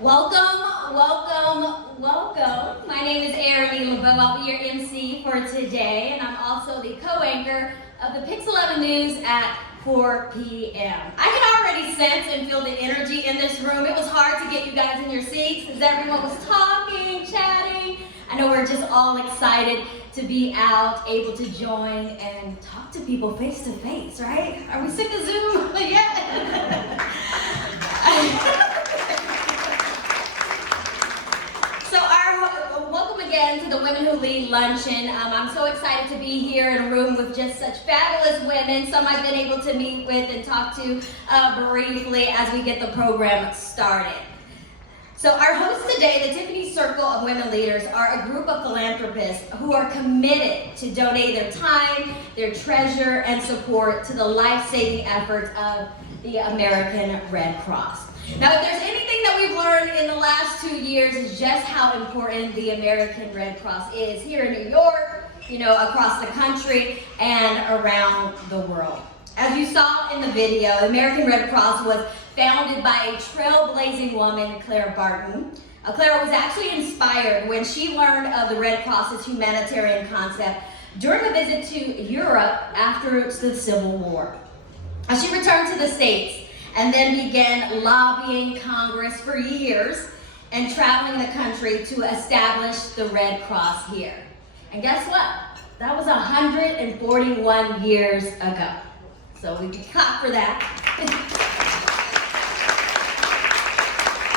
Welcome, welcome, welcome. My name is Erin LeBeau. I'll be your MC for today, and I'm also the co-anchor of the Pix 11 News at 4 p.m. I can already sense and feel the energy in this room. It was hard to get you guys in your seats as everyone was talking, chatting. I know we're just all excited to be out, able to join and talk to people face to face, right? Are we sick of Zoom? Yeah. Welcome again to the Women Who Lead Luncheon. I'm so excited to be here in a room with just such fabulous women, some I've been able to meet with and talk to briefly as we get the program started. So our hosts today, the Tiffany Circle of Women Leaders, are a group of philanthropists who are committed to donate their time, their treasure, and support to the life-saving efforts of the American Red Cross. Now, if there's anything that we've learned in the last 2 years is just how important the American Red Cross is here in New York, across the country and around the world. As you saw in the video, the American Red Cross was founded by a trailblazing woman, Clara Barton. Clara was actually inspired when she learned of the Red Cross's humanitarian concept during a visit to Europe after the Civil War. She returned to the States and then began lobbying Congress for years and traveling the country to establish the Red Cross here. And guess what? That was 141 years ago. So we can clap for that.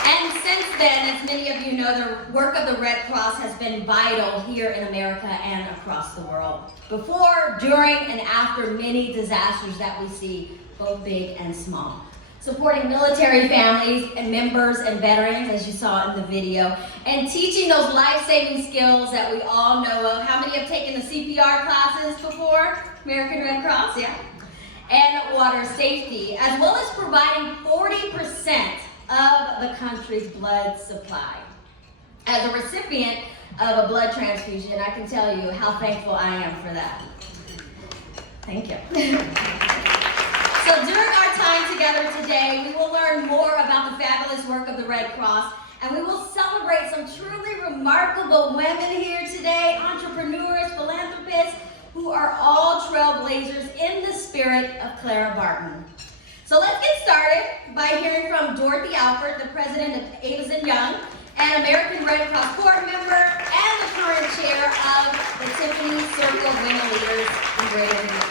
And since then, as many of you know, the work of the Red Cross has been vital here in America and across the world. Before, during, and after many disasters that we see, both big and small. Supporting military families and members and veterans, as you saw in the video, and teaching those life-saving skills that we all know of. How many have taken the CPR classes before? American Red Cross, yeah. And water safety, as well as providing 40% of the country's blood supply. As a recipient of a blood transfusion, I can tell you how thankful I am for that. Thank you. So during our time together today, we will learn more about the fabulous work of the Red Cross, and we will celebrate some truly remarkable women here today, entrepreneurs, philanthropists, who are all trailblazers in the spirit of Clara Barton. So let's get started by hearing from Dorothy Alpert, the president of Avis & Young, and American Red Cross board member, and the current chair of the Tiffany Circle of Women Leaders in Greater New York.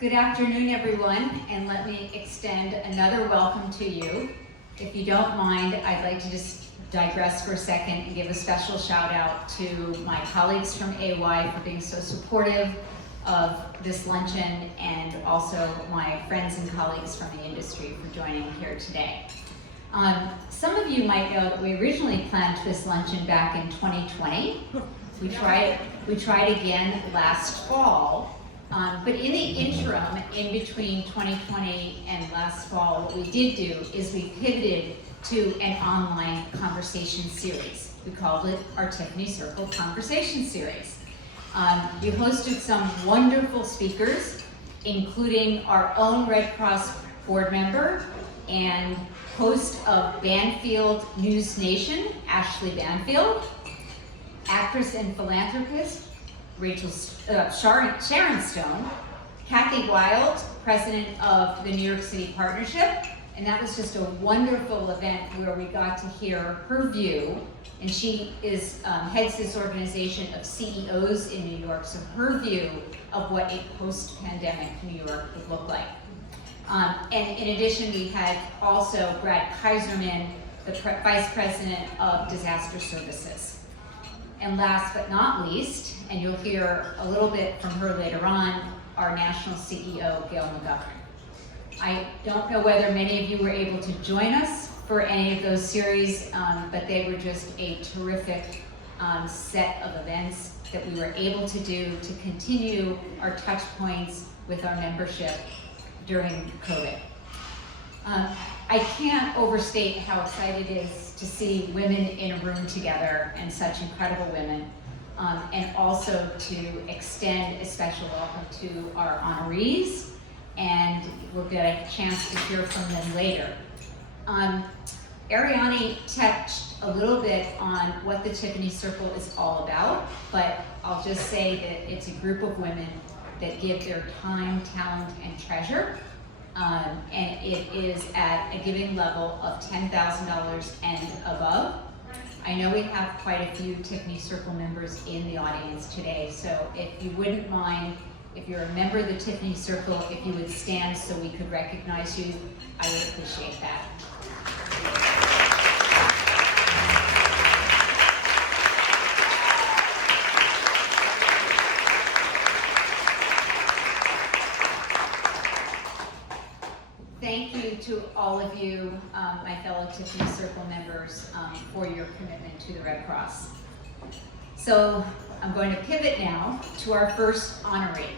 Good afternoon, everyone, and let me extend another welcome to you. If you don't mind, I'd like to just digress for a second and give a special shout out to my colleagues from AY for being so supportive of this luncheon, and also my friends and colleagues from the industry for joining here today. Some of you might know that we originally planned this luncheon back in 2020. We tried again last fall. But in the interim, in between 2020 and last fall, what we did do is we pivoted to an online conversation series. We called it our Tiffany Circle Conversation Series. We hosted some wonderful speakers, including our own Red Cross board member and host of Banfield News Nation, Ashley Banfield, actress and philanthropist, Sharon Stone, Kathy Wild, president of the New York City Partnership, and that was just a wonderful event where we got to hear her view, and she heads this organization of CEOs in New York, so her view of what a post-pandemic New York would look like. And in addition, we had also Brad Kaiserman, the vice president of disaster services. And last but not least, and you'll hear a little bit from her later on, our national CEO, Gail Mcgovern. I don't know whether many of you were able to join us for any of those series, but they were just a terrific set of events that we were able to do to continue our touch points with our membership during COVID. I can't overstate how excited it is to see women in a room together, and such incredible women, and also to extend a special welcome to our honorees and we'll get a chance to hear from them later. Ariane touched a little bit on what the Tiffany Circle is all about, but I'll just say that it's a group of women that give their time, talent, and treasure, and it is at a giving level of $10,000 and above. I know we have quite a few Tiffany Circle members in the audience today, so if you wouldn't mind, if you're a member of the Tiffany Circle, if you would stand so we could recognize you, I would appreciate that. Thank you to all of you, my fellow Tiffany Circle members, for your commitment to the Red Cross. So I'm going to pivot now to our first honoree,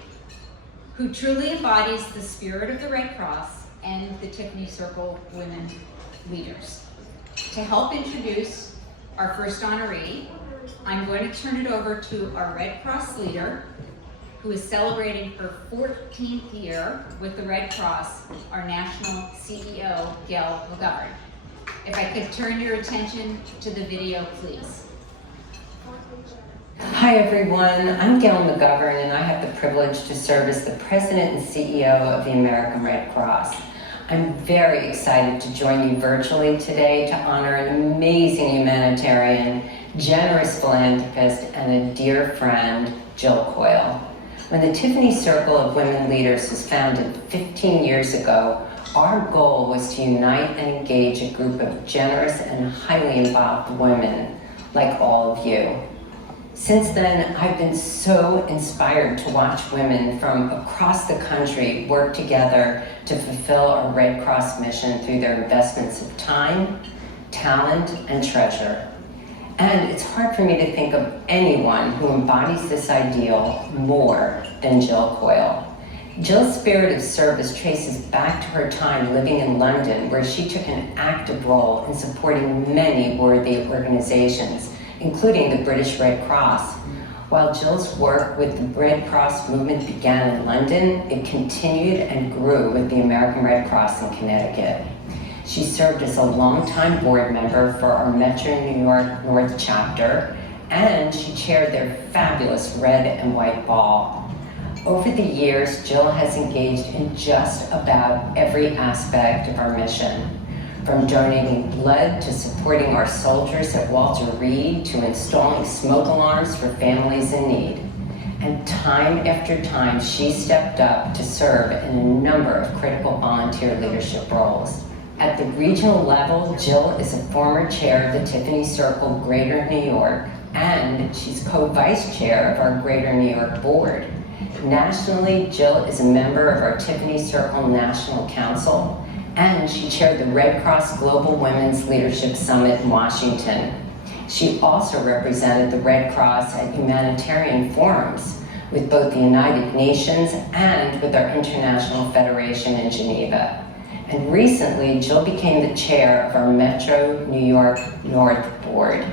who truly embodies the spirit of the Red Cross and the Tiffany Circle women leaders. To help introduce our first honoree, I'm going to turn it over to our Red Cross leader, who is celebrating her 14th year with the Red Cross, our national CEO, Gail Mcgovern. If I could turn your attention to the video, please. Hi everyone, I'm Gail Mcgovern and I have the privilege to serve as the President and CEO of the American Red Cross. I'm very excited to join you virtually today to honor an amazing humanitarian, generous philanthropist, and a dear friend, Jill Coyle. When the Tiffany Circle of Women Leaders was founded 15 years ago, our goal was to unite and engage a group of generous and highly involved women like all of you. Since then, I've been so inspired to watch women from across the country work together to fulfill our Red Cross mission through their investments of time, talent, and treasure. And it's hard for me to think of anyone who embodies this ideal more than Jill Coyle. Jill's spirit of service traces back to her time living in London, where she took an active role in supporting many worthy organizations, including the British Red Cross. While Jill's work with the Red Cross movement began in London, it continued and grew with the American Red Cross in Connecticut. She served as a longtime board member for our Metro New York North chapter, and she chaired their fabulous Red and White Ball. Over the years, Jill has engaged in just about every aspect of our mission, from donating blood to supporting our soldiers at Walter Reed to installing smoke alarms for families in need. And time after time, she stepped up to serve in a number of critical volunteer leadership roles. At the regional level, Jill is a former chair of the Tiffany Circle Greater New York, and she's co-vice chair of our Greater New York board. Nationally, Jill is a member of our Tiffany Circle National Council, and she chaired the Red Cross Global Women's Leadership Summit in Washington. She also represented the Red Cross at humanitarian forums with both the United Nations and with our International Federation in Geneva. And recently, Jill became the chair of our Metro New York North board.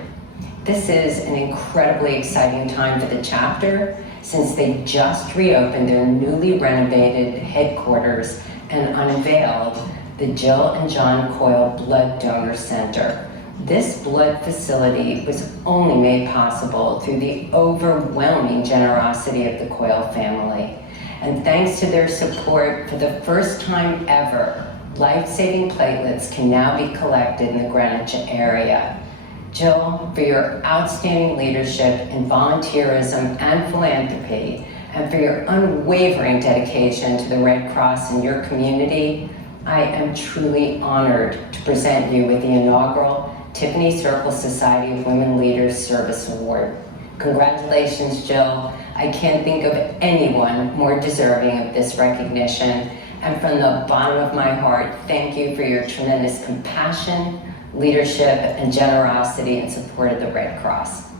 This is an incredibly exciting time for the chapter, since they just reopened their newly renovated headquarters and unveiled the Jill and John Coyle Blood Donor Center. This blood facility was only made possible through the overwhelming generosity of the Coyle family. And thanks to their support, for the first time ever, life-saving platelets can now be collected in the Greenwich area. Jill, for your outstanding leadership in volunteerism and philanthropy, and for your unwavering dedication to the Red Cross in your community, I am truly honored to present you with the inaugural Tiffany Circle Society of Women Leaders Service Award. Congratulations, Jill. I can't think of anyone more deserving of this recognition. And from the bottom of my heart, thank you for your tremendous compassion, leadership, and generosity in support of the Red Cross.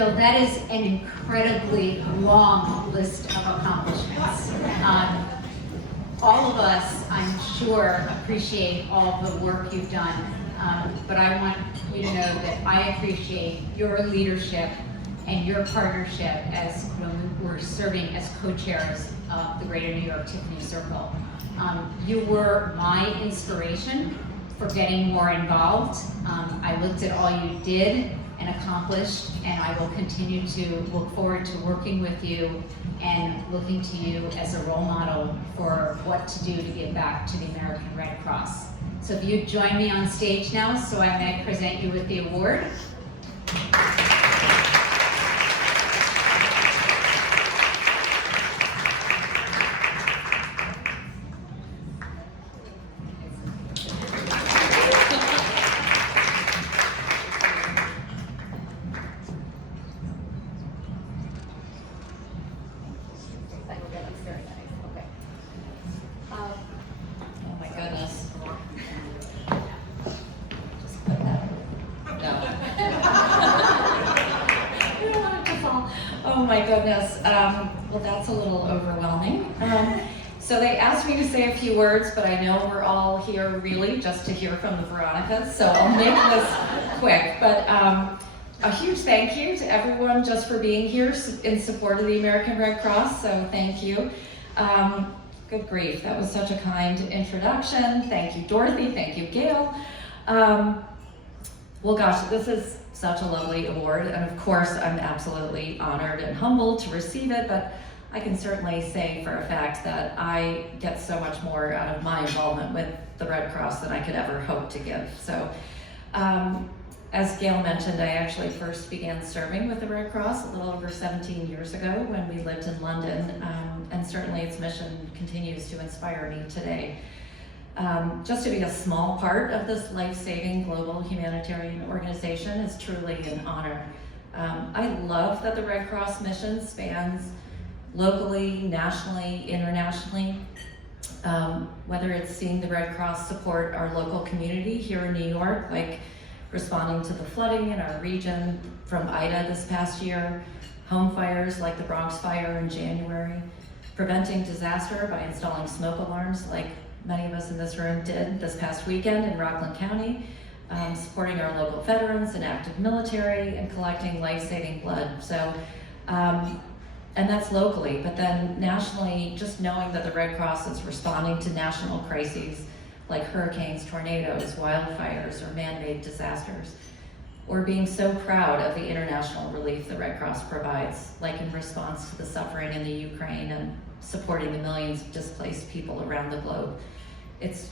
Jill, that is an incredibly long list of accomplishments. All of us, I'm sure, appreciate all the work you've done, but I want you to know that I appreciate your leadership and your partnership as when we're serving as co-chairs of the Greater New York Tiffany Circle. You were my inspiration for getting more involved. I looked at all you did and accomplished, and I will continue to look forward to working with you and looking to you as a role model for what to do to give back to the American Red Cross. So if you'd join me on stage now, so I may present you with the award. Well, that's a little overwhelming. So they asked me to say a few words, but I know we're all here really just to hear from the Veronicas, so I'll make this quick. But a huge thank you to everyone just for being here in support of the American Red Cross, so thank you. Good grief, that was such a kind introduction. Thank you, Dorothy, thank you, Gail. Well, gosh, this is such a lovely award, and of course I'm absolutely honored and humbled to receive it, but I can certainly say for a fact that I get so much more out of my involvement with the Red Cross than I could ever hope to give. So, as Gail mentioned, I actually first began serving with the Red Cross a little over 17 years ago when we lived in London, and certainly its mission continues to inspire me today. Just to be a small part of this life-saving global humanitarian organization is truly an honor. I love that the Red Cross mission spans locally, nationally, internationally, whether it's seeing the Red Cross support our local community here in New York, like responding to the flooding in our region from Ida this past year, home fires like the Bronx fire in January, preventing disaster by installing smoke alarms like many of us in this room did this past weekend in Rockland County, supporting our local veterans and active military, and collecting life-saving blood. So, and that's locally, but then nationally, just knowing that the Red Cross is responding to national crises like hurricanes, tornadoes, wildfires, or man-made disasters, or being so proud of the international relief the Red Cross provides, like in response to the suffering in the Ukraine and supporting the millions of displaced people around the globe. It's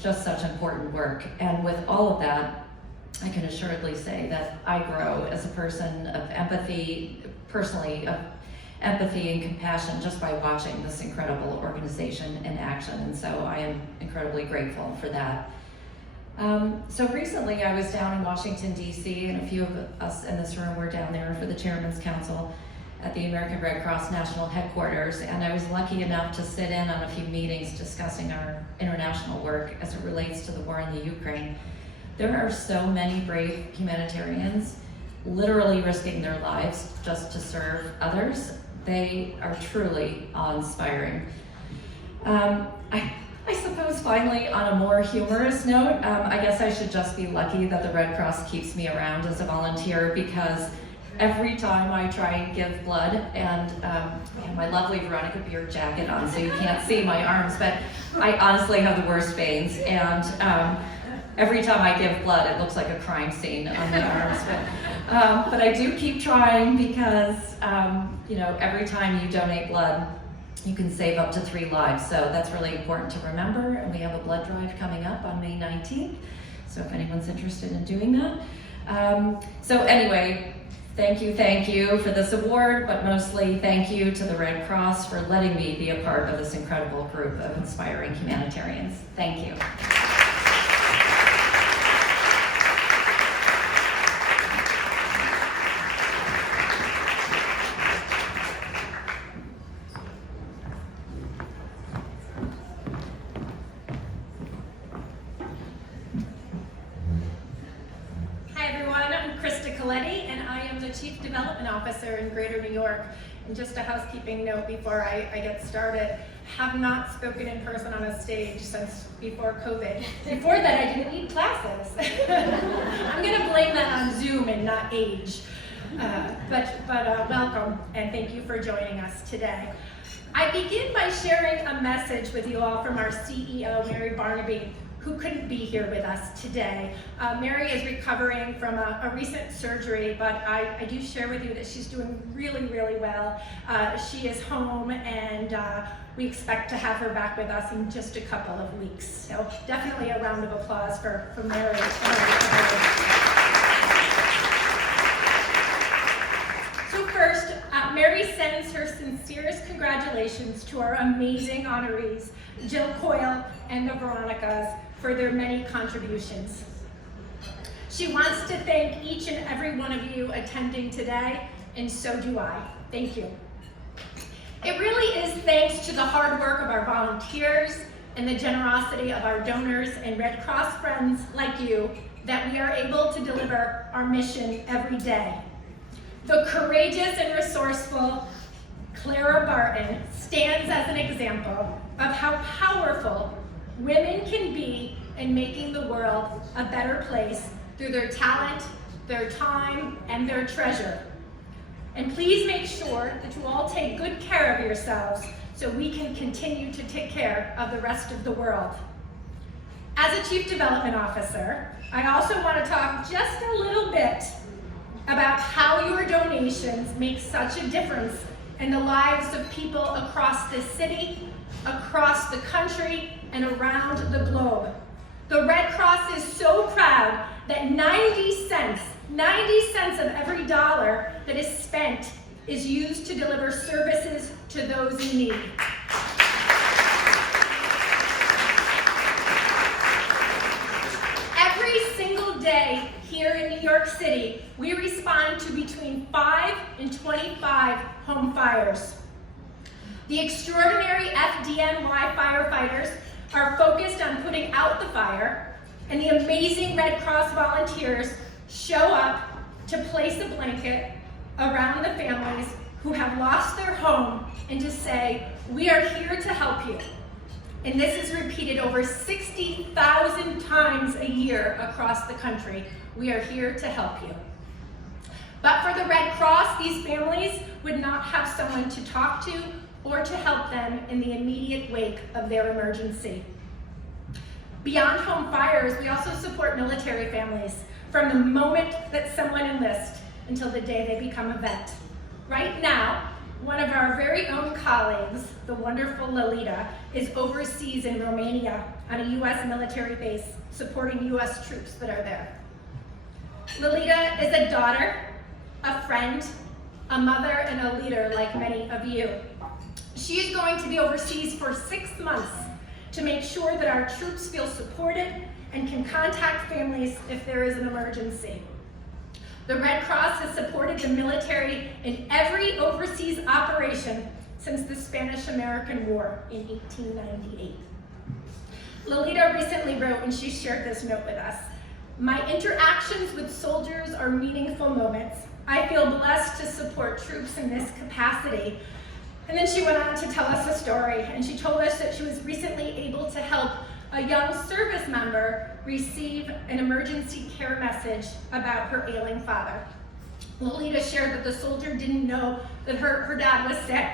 just such important work. And with all of that, I can assuredly say that I grow as a person of empathy, personally, of empathy and compassion just by watching this incredible organization in action. And so I am incredibly grateful for that. So recently I was down in Washington, D.C., and a few of us in this room were down there for the Chairman's Council at the American Red Cross National Headquarters, and I was lucky enough to sit in on a few meetings discussing our international work as it relates to the war in the Ukraine. There are so many brave humanitarians literally risking their lives just to serve others. They are truly awe-inspiring. I suppose finally, on a more humorous note, I guess I should just be lucky that the Red Cross keeps me around as a volunteer, because every time I try and give blood, and I have my lovely Veronica beard jacket on, so you can't see my arms, but I honestly have the worst veins, and every time I give blood, it looks like a crime scene on the arms. But I do keep trying, because every time you donate blood, you can save up to 3 lives. So that's really important to remember. And we have a blood drive coming up on May 19th. So if anyone's interested in doing that. So anyway, thank you for this award, but mostly thank you to the Red Cross for letting me be a part of this incredible group of inspiring humanitarians. Thank you. Hi everyone, I'm Krista Coletti, and I am the Chief Development Officer in Greater New York. And just a housekeeping note before I get started, have not spoken in person on a stage since before COVID. Before that, I didn't need classes. I'm gonna blame that on Zoom and not age. But welcome, and thank you for joining us today. I begin by sharing a message with you all from our CEO, Mary Barnaby, who couldn't be here with us today. Mary is recovering from a recent surgery, but I do share with you that she's doing really, really well. She is home, and we expect to have her back with us in just a couple of weeks. So definitely a round of applause for Mary. So first, Mary sends her sincerest congratulations to our amazing honorees, Jill Coyle and the Veronicas, for their many contributions. She wants to thank each and every one of you attending today, and so do I. Thank you. It really is thanks to the hard work of our volunteers and the generosity of our donors and Red Cross friends like you that we are able to deliver our mission every day. The courageous and resourceful Clara Barton stands as an example of how powerful women can be in making the world a better place through their talent, their time, and their treasure. And please make sure that you all take good care of yourselves so we can continue to take care of the rest of the world. As a Chief Development Officer, I also want to talk just a little bit about how your donations make such a difference in the lives of people across this city, across the country, and around the globe. The Red Cross is so proud that 90 cents of every dollar that is spent is used to deliver services to those in need. Every single day here in New York City, we respond to between 5 and 25 home fires. The extraordinary FDNY firefighters are focused on putting out the fire, and the amazing Red Cross volunteers show up to place a blanket around the families who have lost their home and to say, we are here to help you. And this is repeated over 60,000 times a year across the country. We are here to help you. But for the Red Cross, these families would not have someone to talk to or to help them in the immediate wake of their emergency. Beyond home fires, we also support military families from the moment that someone enlists until the day they become a vet. Right now, one of our very own colleagues, the wonderful Lolita, is overseas in Romania on a US military base supporting US troops that are there. Lolita is a daughter, a friend, a mother, and a leader like many of you. She is going to be overseas for 6 months to make sure that our troops feel supported and can contact families if there is an emergency. The Red Cross has supported the military in every overseas operation since the Spanish-American War in 1898. Lolita recently wrote, and she shared this note with us, "My interactions with soldiers are meaningful moments. I feel blessed to support troops in this capacity." And then she went on to tell us a story, and she told us that she was recently able to help a young service member receive an emergency care message about her ailing father. Lolita shared that the soldier didn't know that her dad was sick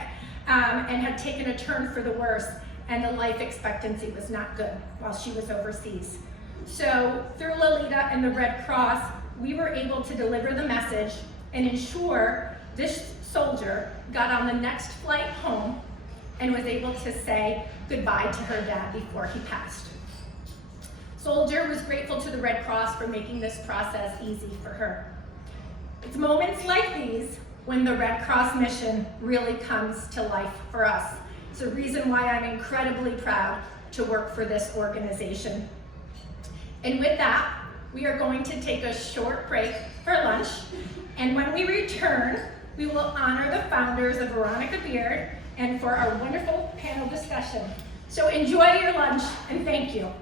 and had taken a turn for the worse, and the life expectancy was not good while she was overseas. So through Lolita and the Red Cross, we were able to deliver the message and ensure this soldier got on the next flight home and was able to say goodbye to her dad before he passed. Soldier was grateful to the Red Cross for making this process easy for her. It's moments like these when the Red Cross mission really comes to life for us. It's a reason why I'm incredibly proud to work for this organization. And with that, we are going to take a short break for lunch, and when we return, we will honor the founders of Veronica Beard and for our wonderful panel discussion. So enjoy your lunch, and thank you.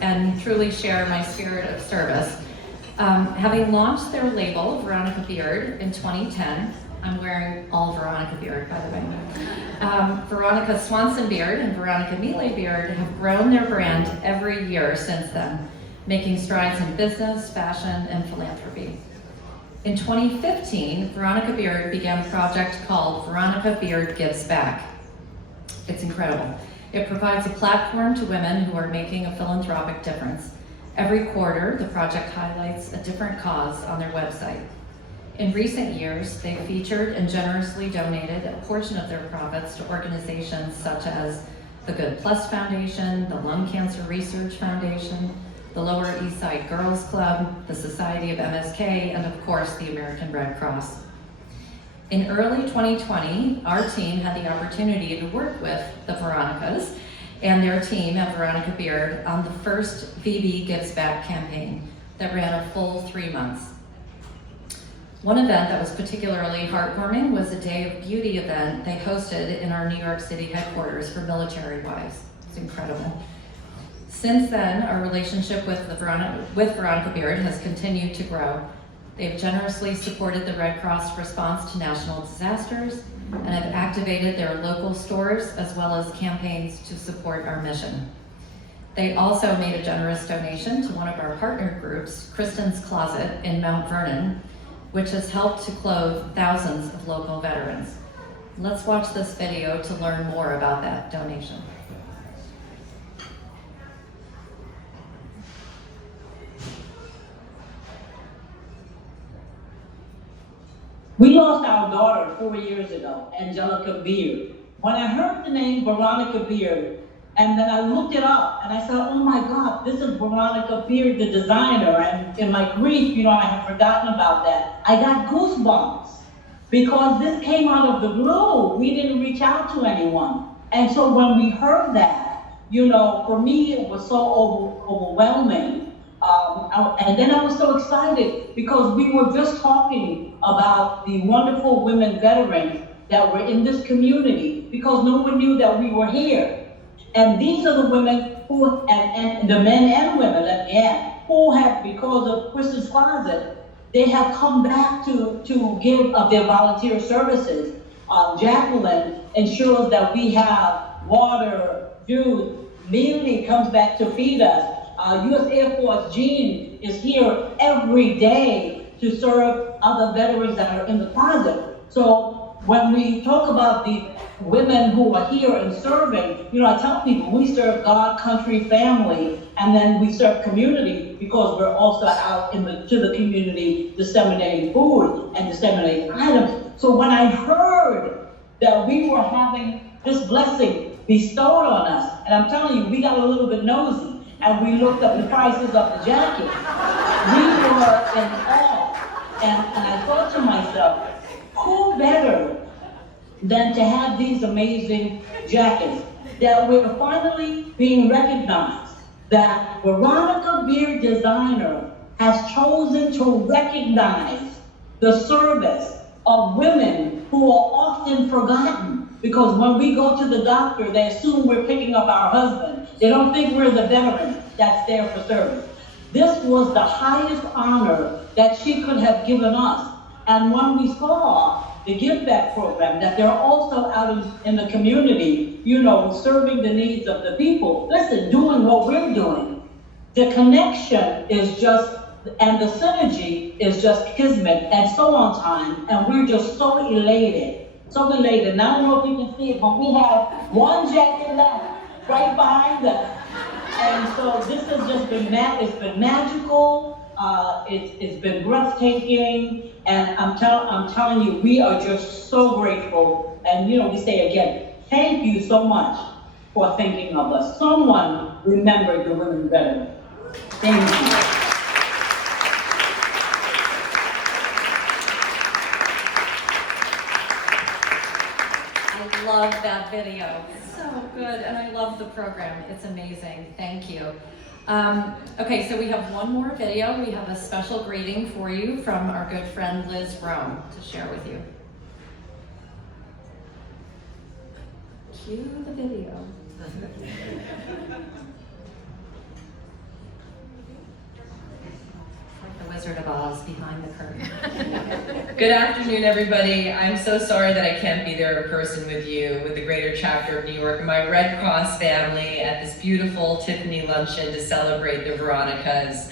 and truly share my spirit of service. Having launched their label, Veronica Beard, in 2010, I'm wearing all Veronica Beard, by the way. Veronica Swanson Beard and Veronica Miele Beard have grown their brand every year since then, making strides in business, fashion, and philanthropy. In 2015, Veronica Beard began a project called Veronica Beard Gives Back. It's incredible. It provides a platform to women who are making a philanthropic difference. Every quarter, the project highlights a different cause on their website. In recent years, they've featured and generously donated a portion of their profits to organizations such as the Good Plus Foundation, the Lung Cancer Research Foundation, the Lower East Side Girls Club, the Society of MSK, and of course, the American Red Cross. In early 2020, our team had the opportunity to work with the Veronicas and their team at Veronica Beard on the first VB Gives Back campaign that ran a full 3 months. One event that was particularly heartwarming was a Day of Beauty event they hosted in our New York City headquarters for military wives. It's incredible. Since then, our relationship with Veronica Beard has continued to grow. They've generously supported the Red Cross response to national disasters and have activated their local stores as well as campaigns to support our mission. They also made a generous donation to one of our partner groups, Kristen's Closet in Mount Vernon, which has helped to clothe thousands of local veterans. Let's watch this video to learn more about that donation. We lost our daughter 4 years ago, Angelica Beard. When I heard the name Veronica Beard, and then I looked it up, and I said, oh my God, this is Veronica Beard, the designer. And in my grief, I had forgotten about that. I got goosebumps because this came out of the blue. We didn't reach out to anyone. And so when we heard that, for me, it was so overwhelming. And then I was so excited because we were just talking about the wonderful women veterans that were in this community because no one knew that we were here. And these are the women who, and the men and women, let me add, who have, because of Krista's Closet, they have come back to give of their volunteer services. Jacqueline ensures that we have water, juice. Millie comes back to feed us. U.S. Air Force Jean is here every day to serve other veterans that are in the closet. So when we talk about the women who are here and serving, I tell people we serve God, country, family, and then we serve community because we're also out to the community disseminating food and disseminating items. So when I heard that we were having this blessing bestowed on us, and I'm telling you, we got a little bit nosy, and we looked up the prices of the jacket. We were in awe. And I thought to myself, who better than to have these amazing jackets that we're finally being recognized, that Veronica Beard Designer has chosen to recognize the service of women who are often forgotten. Because when we go to the doctor, they assume we're picking up our husband. They don't think we're the veteran that's there for service. This was the highest honor that she could have given us. And when we saw the Give Back program, that they're also out in the community, serving the needs of the people. Listen, doing what we're doing, the connection is just, and the synergy is just kismet and so on time. And we're just so elated. So elated. And I don't know if you can see it, but we have one jacket left right behind us. And so this has just been, it's been magical. It's been breathtaking. And I'm telling you, we are just so grateful. And we say again, thank you so much for thinking of us. Someone remembered the women better. Thank you. I love that video. It's so good, and I love the program. It's amazing. Thank you. Okay, so we have one more video. We have a special greeting for you from our good friend Liz Rome to share with you. Cue the video. applause behind the curtain. Good afternoon, everybody. I'm so sorry that I can't be there in person with you, with the Greater Chapter of New York and my Red Cross family at this beautiful Tiffany Luncheon to celebrate the Veronicas.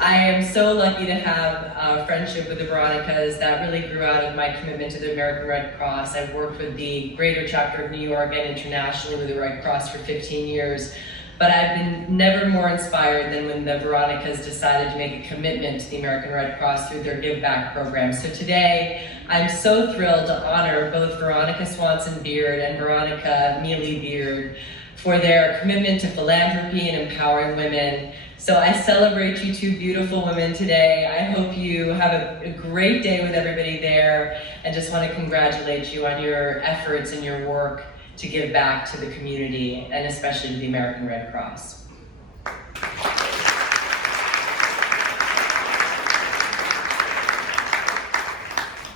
I am so lucky to have a friendship with the Veronicas that really grew out of my commitment to the American Red Cross. I've worked with the Greater Chapter of New York and internationally with the Red Cross for 15 years. But I've been never more inspired than when the Veronicas decided to make a commitment to the American Red Cross through their Give Back program. So today, I'm so thrilled to honor both Veronica Swanson-Beard and Veronica Mealy-Beard for their commitment to philanthropy and empowering women. So I celebrate you two beautiful women today. I hope you have a great day with everybody there, and just want to congratulate you on your efforts and your work to give back to the community, and especially to the American Red Cross.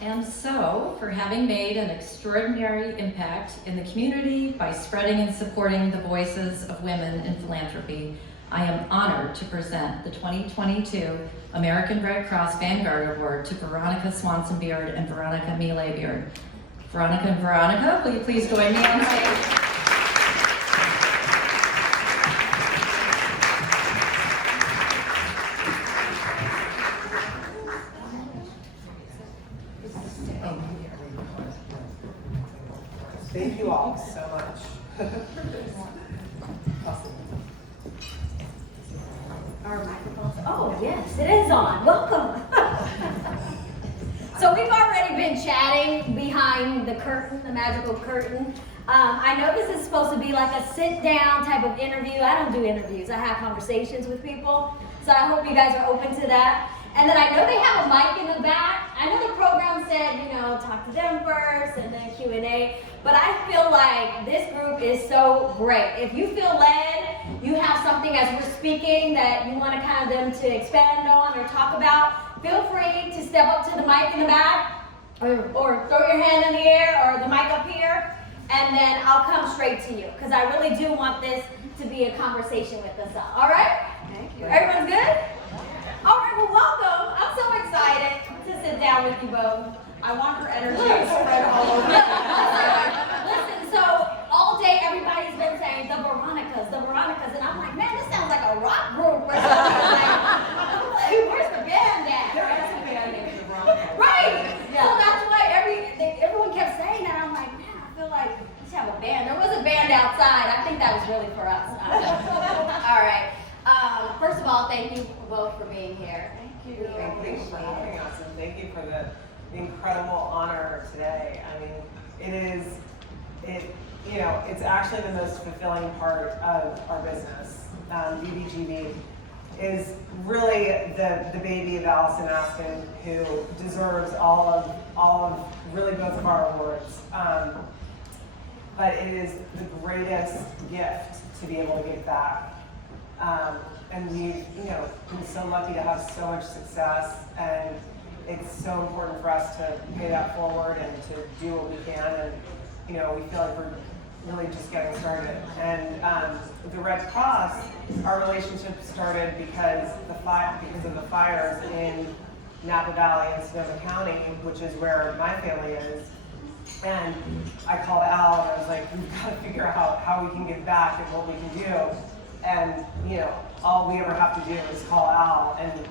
And so, for having made an extraordinary impact in the community by spreading and supporting the voices of women in philanthropy, I am honored to present the 2022 American Red Cross Vanguard Award to Veronica Swanson-Beard and Veronica Mealy-Beard. Veronica and Veronica, will you please join me on stage? Thank you all so much. Our microphones. Oh, yes, it is on. Welcome. So we've already been chatting behind the curtain, the magical curtain. I know this is supposed to be like a sit-down type of interview. I don't do interviews. I have conversations with people. So I hope you guys are open to that. And then I know they have a mic in the back. I know the program said, you know, talk to them first and then Q&A. But I feel like this group is so great. If you feel led, you have something as we're speaking that you want to kind of them to expand on or talk about, feel free to step up to the mic in the back or throw your hand in the air or the mic up here, and then I'll come straight to you because I really do want this to be a conversation with us all. All right? Thank you. Everyone's good? All right, well, welcome. I'm so excited to sit down with you both. I want her energy spread all over. Listen, so all day everybody's been saying the Veronicas, and I'm like, man, this sounds like a rock group or something. I'm like, where's the band at? There is a band named the Veronica. Right. Yeah. So that's why everyone kept saying that. I'm like, man, I feel like we should have a band. There was a band outside. I think that was really for us. All right. First of all, thank you both for being here. Thank you. Thank you for having us, and thank you for the incredible honor today. I mean, it's actually the most fulfilling part of our business. BBGB is really the baby of Allison Aston, who deserves all of really both of our awards. But it is the greatest gift to be able to give back. And we've, been so lucky to have so much success, and it's so important for us to pay that forward and to do what we can. And, we feel like we're really just getting started. And the Red Cross, our relationship started because of the fires in Napa Valley and Sonoma County, which is where my family is. And I called Al and I was like, we've got to figure out how we can give back and what we can do. And, all we ever have to do is call Al, and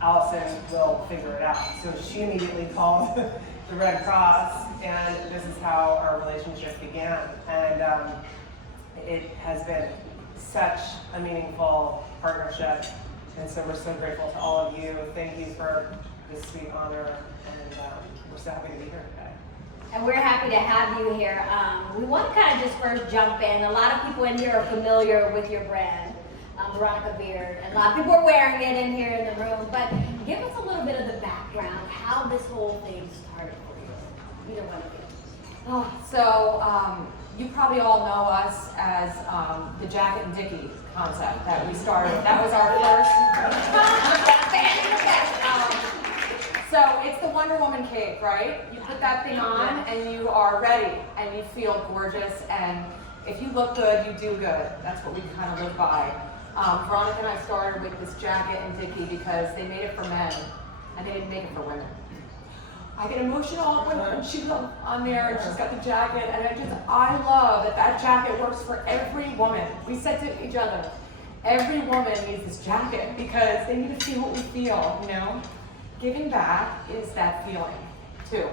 Allison will figure it out. So she immediately called the Red Cross, and this is how our relationship began. And it has been such a meaningful partnership. And so we're so grateful to all of you. Thank you for this sweet honor, and we're so happy to be here today. And we're happy to have you here. We want to kind of just first jump in. A lot of people in here are familiar with your brand, Veronica Beard, and a lot of people are wearing it in here in the room. But give us a little bit of the background, how this whole thing started for you. Either one of you. So you probably all know us as the Jacket and Dickie concept that we started. That was our first. So it's the Wonder Woman cape, right? You put that thing on and you are ready and you feel gorgeous, and if you look good, you do good. That's what we kind of live by. Veronica and I started with this Jacket and Dickie because they made it for men. and they didn't make it for women. I get emotional when she's on there and she's got the jacket, and I love that jacket works for every woman. We said to each other, every woman needs this jacket because they need to feel what we feel, you know? Giving back is that feeling too.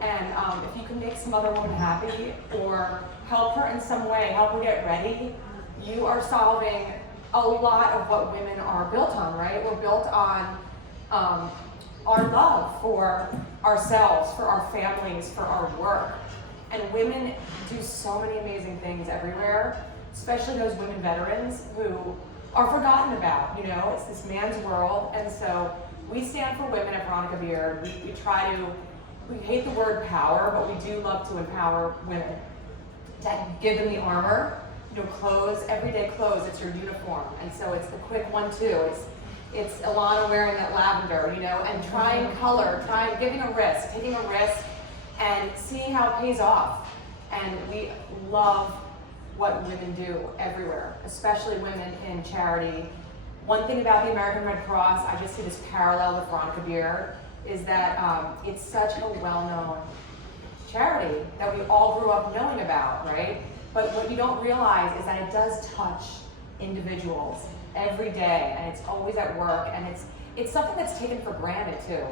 And if you can make some other woman happy or help her in some way, help her get ready, you are solving a lot of what women are built on, right? We're built on our love for ourselves, for our families, for our work. And women do so many amazing things everywhere, especially those women veterans who are forgotten about, you know? It's this man's world, and so we stand for women at Veronica Beard. We hate the word power, but we do love to empower women, to give them the armor, you know, clothes, everyday clothes, it's your uniform. And so it's the quick 1-2. It's Ilana wearing that lavender, you know, and trying color, taking a risk and seeing how it pays off. And we love what women do everywhere, especially women in charity. One thing about the American Red Cross, I just see this parallel with Veronica Beard, is that it's such a well-known charity that we all grew up knowing about, right? But what you don't realize is that it does touch individuals every day, and it's always at work, and it's something that's taken for granted too.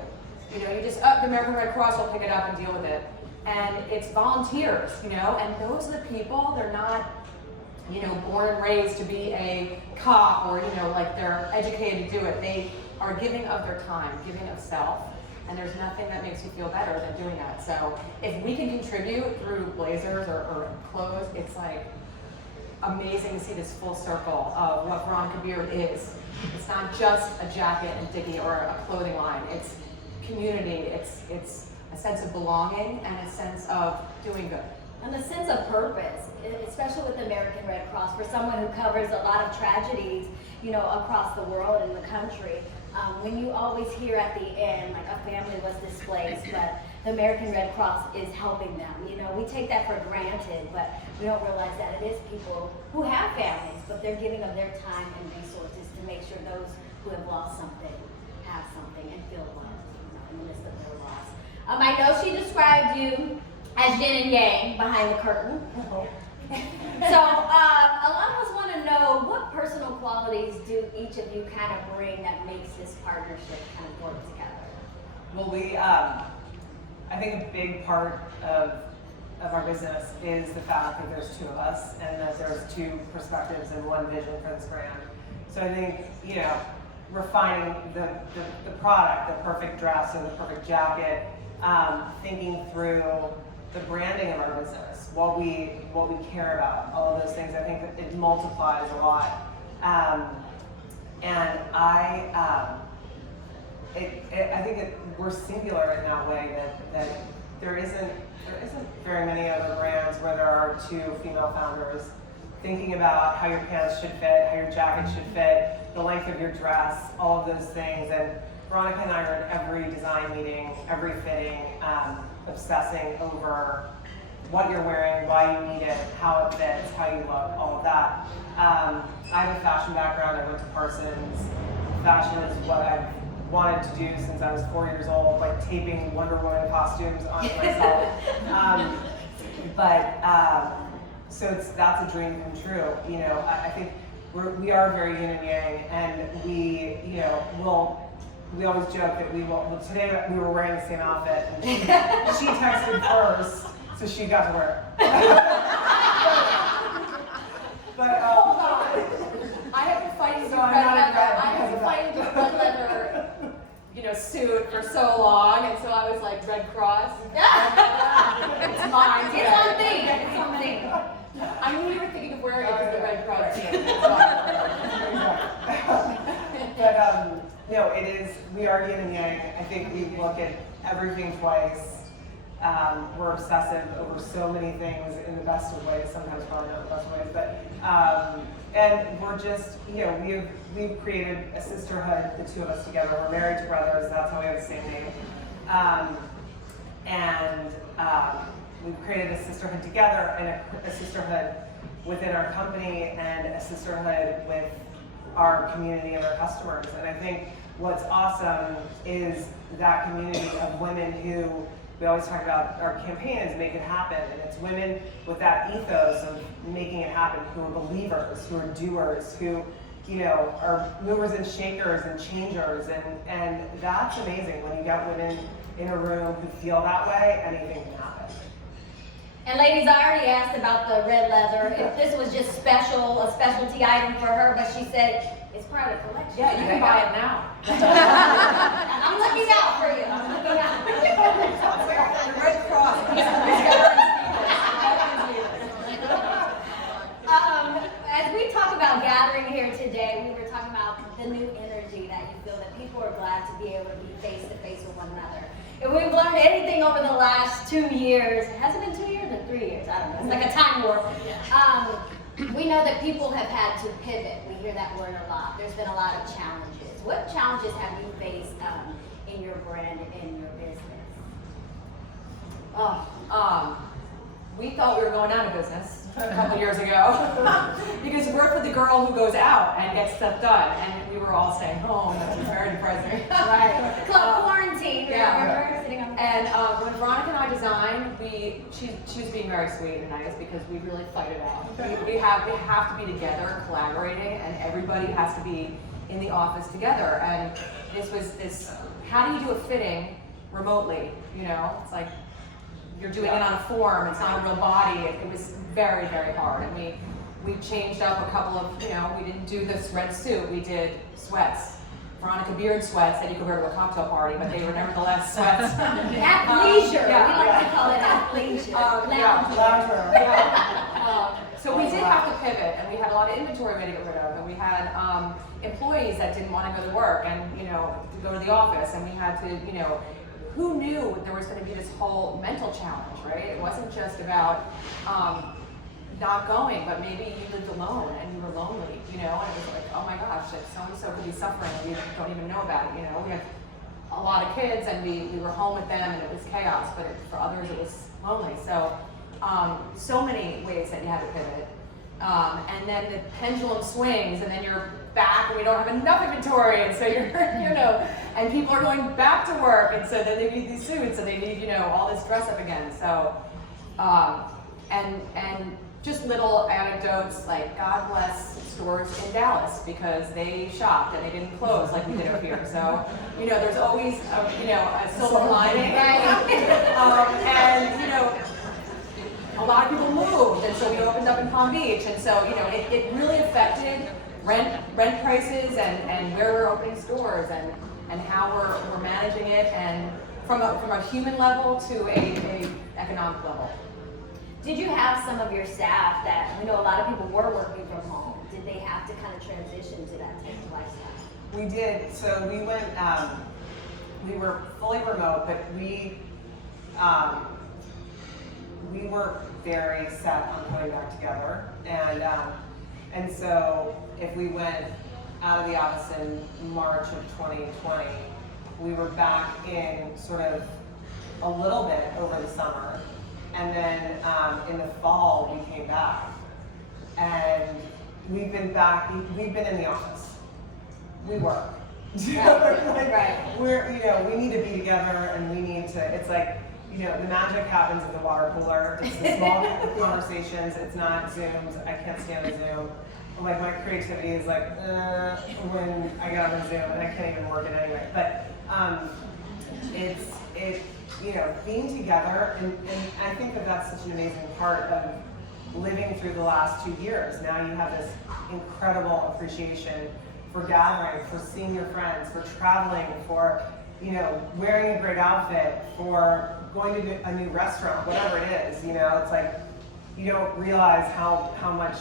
You know, you just, the American Red Cross will pick it up and deal with it. And it's volunteers, you know, and those are the people, they're not, you know, born and raised to be a cop or, you know, like they're educated to do it. They are giving of their time, giving of self, and there's nothing that makes you feel better than doing that. So if we can contribute through blazers or clothes, it's like amazing to see this full circle of what Veronica Beard is. It's not just a jacket and dicky or a clothing line. It's community. It's a sense of belonging and a sense of doing good. And a sense of purpose, especially with the American Red Cross, for someone who covers a lot of tragedies, you know, across the world and the country. When you always hear at the end, like a family was displaced, but the American Red Cross is helping them. You know, we take that for granted, but we don't realize that it is people who have families, but they're giving of their time and resources to make sure those who have lost something have something and feel loved, you know, in the midst of their loss. I know she described you as yin and yang behind the curtain. So a lot of us want to know, what personal qualities do each of you kind of bring that makes this partnership kind of work together? Well, I think a big part of our business is the fact that there's two of us and that there's two perspectives and one vision for this brand. So I think, you know, refining the product, the perfect dress or the perfect jacket, thinking through the branding of our business, what we care about, all of those things. I think that it multiplies a lot. And I think we're singular in that way, that there isn't very many other brands where there are two female founders thinking about how your pants should fit, how your jacket should fit, the length of your dress, all of those things. And Veronica and I are in every design meeting, every fitting, obsessing over what you're wearing, why you need it, how it fits, how you look, all of that. I have a fashion background. I went to Parsons. Fashion is what I've wanted to do since I was 4 years old, like taping Wonder Woman costumes onto myself. So that's a dream come true. You know, I think we are very yin and yang, and we always joke that today we were wearing the same outfit, and she texted first, so she got to wear it. but hold on, I have to fight into the red leather, you know, suit for so long, and so I was like, Red Cross. It's mine today. It's on theme. It's on theme. I knew you were thinking of wearing it because the Red Cross team. But no, it is. We are yin and yang. I think we look at everything twice. We're obsessive over so many things in the best of ways. Sometimes probably not the best of ways, but and we're just, you know, we've created a sisterhood, the two of us together. We're married to brothers. That's how we have the same name. We've created a sisterhood together, and a sisterhood within our company, and a sisterhood with our community and our customers. And I think what's awesome is that community of women who, we always talk about our campaign is Make It Happen, and it's women with that ethos of making it happen, who are believers, who are doers, who, you know, are movers and shakers and changers, and that's amazing when you get women in a room who feel that way, anything can happen. And ladies, I already asked about the red leather, if this was just a specialty item for her, but she said it's part of the collection. Yeah, you can buy it now. I'm looking out for you. I'm looking out. The Red Cross. As we talk about gathering here today, we were talking about the new energy that you feel, that people are glad to be able to be face to face with one another. If we've learned anything over the last 2 years, has it been 2 years or 3 years? I don't know. It's like a time warp. We know that people have had to pivot. We hear that word a lot. There's been a lot of challenges. What challenges have you faced in your brand and in your business? We thought we were going out of business a couple years ago because we're for the girl who goes out and gets stuff done, and we were all staying home, which is very depressing. Right. Club quarantine. Yeah. We're sitting on the And when Veronica and I designed, she was being very sweet and nice because we really fight it out. We have to be together, collaborating, and everybody has to be in the office together. And this was this, how do you do a fitting remotely? You know, it's like you're doing it on a form, it's not a real body. It was very, very hard. And we changed up a couple of, you know, we didn't do this red suit, we did sweats. Veronica beard sweats that you could wear to a cocktail party, but they were nevertheless sweats. Athleisure. We like to call it athleisure. So we did have to pivot, and we had a lot of inventory we had to get rid of, and we had employees that didn't want to go to work and, you know, to go to the office, and we had to, you know, who knew there was going to be this whole mental challenge, right? It wasn't just about not going, but maybe you lived alone and you were lonely, you know, and it was like, oh my gosh, like so-and-so could be suffering and we don't even know about it, you know. We had a lot of kids and we were home with them and it was chaos, but for others it was lonely. So, so many ways that you had to pivot. And then the pendulum swings and then you're back and we don't have enough inventory, and so you're, you know, and people are going back to work, and so then they need these suits and they need, you know, all this dress up again. So, and just little anecdotes like God bless stores in Dallas because they shopped and they didn't close like we did up here. So, you know, there's always, you know, a silver lining. And, you know, a lot of people moved, and so we opened up in Palm Beach, and so, you know, it really affected rent prices and where we're opening stores and how we're managing it, and from a human level to a economic level. Did you have some of your staff that, we know a lot of people were working from home, did they have to kind of transition to that type of lifestyle? We did. So we went, we were fully remote, but we were very set on coming back together. And so if we went out of the office in March of 2020, we were back in sort of a little bit over the summer. And then in the fall, we came back. And we've been back, we've been in the office. We work. Right. We're, you know, we need to be together and we need to, it's like, you know, the magic happens at the water cooler. It's the small conversations, it's not Zooms. I can't stand a Zoom. Like my creativity is like, when I get on a Zoom and I can't even work it anyway. But it's you know, being together, and I think that that's such an amazing part of living through the last 2 years. Now you have this incredible appreciation for gathering, for seeing your friends, for traveling, for, you know, wearing a great outfit, for going to a new restaurant, whatever it is. You know, it's like you don't realize how much,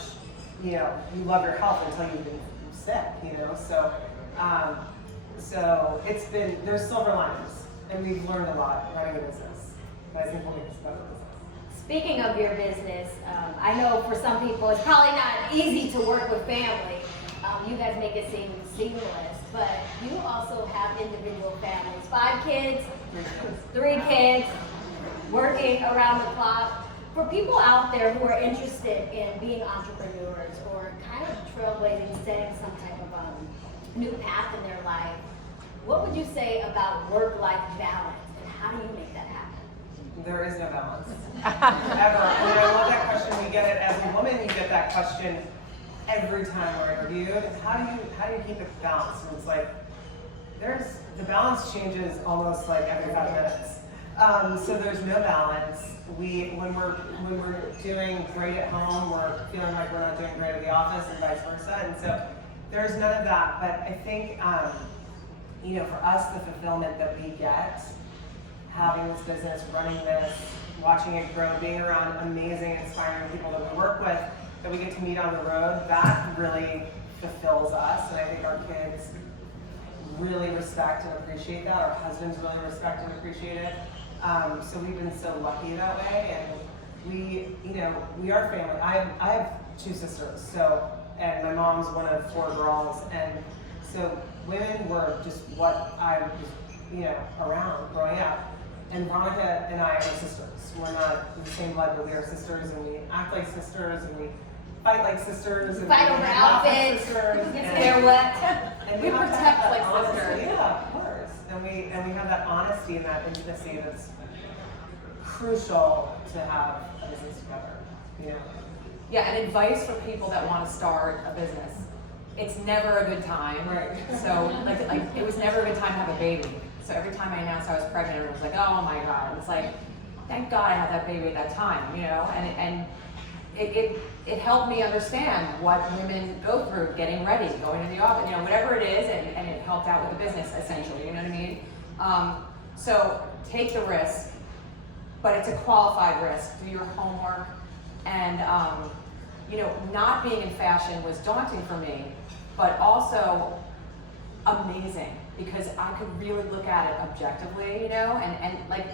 you know, you love your health until you've been sick. You know, so it's been, there's silver linings. And we've learned a lot running a business, but I think we'll make this better business. Speaking of your business, I know for some people it's probably not easy to work with family. You guys make it seem seamless, but you also have individual families. 5 kids, 3 kids, working around the clock. For people out there who are interested in being entrepreneurs or kind of trailblazing, setting some type of new path in their life, what would you say about work-life balance, and how do you make that happen? There is no balance. Ever. I mean, I love that question. We get it as a woman, you get that question every time we're interviewed. How do you keep it balanced? And it's like, the balance changes almost like every 5 minutes. So there's no balance. When we're doing great at home, we're feeling like we're not doing great at the office, and vice versa. And so there's none of that. But I think, for us, the fulfillment that we get, having this business, running this, watching it grow, being around amazing, inspiring people that we work with, that we get to meet on the road, that really fulfills us. And I think our kids really respect and appreciate that. Our husbands really respect and appreciate it. So we've been so lucky that way, and we are family. I have 2 sisters, and my mom's one of 4 girls, and so women were just what I was, around growing up. And Veronica and I are sisters. We're not the same blood, but we are sisters, and we act like sisters, and we fight like sisters, and Fight over outfits. They're wet. And We protect like honesty. sisters. Yeah, of course. And we have that honesty and that intimacy that's crucial to have a business together. Yeah, and advice for people that want to start a business. It's never a good time. Right. So like it was never a good time to have a baby. So every time I announced I was pregnant, everyone was like, oh my God. And it's like, thank God I had that baby at that time, and it helped me understand what women go through, getting ready, going to the office, whatever it is, and it helped out with the business essentially, you know what I mean? So take the risk, but it's a qualified risk. Do your homework, and not being in fashion was daunting for me, but also amazing because I could really look at it objectively, and like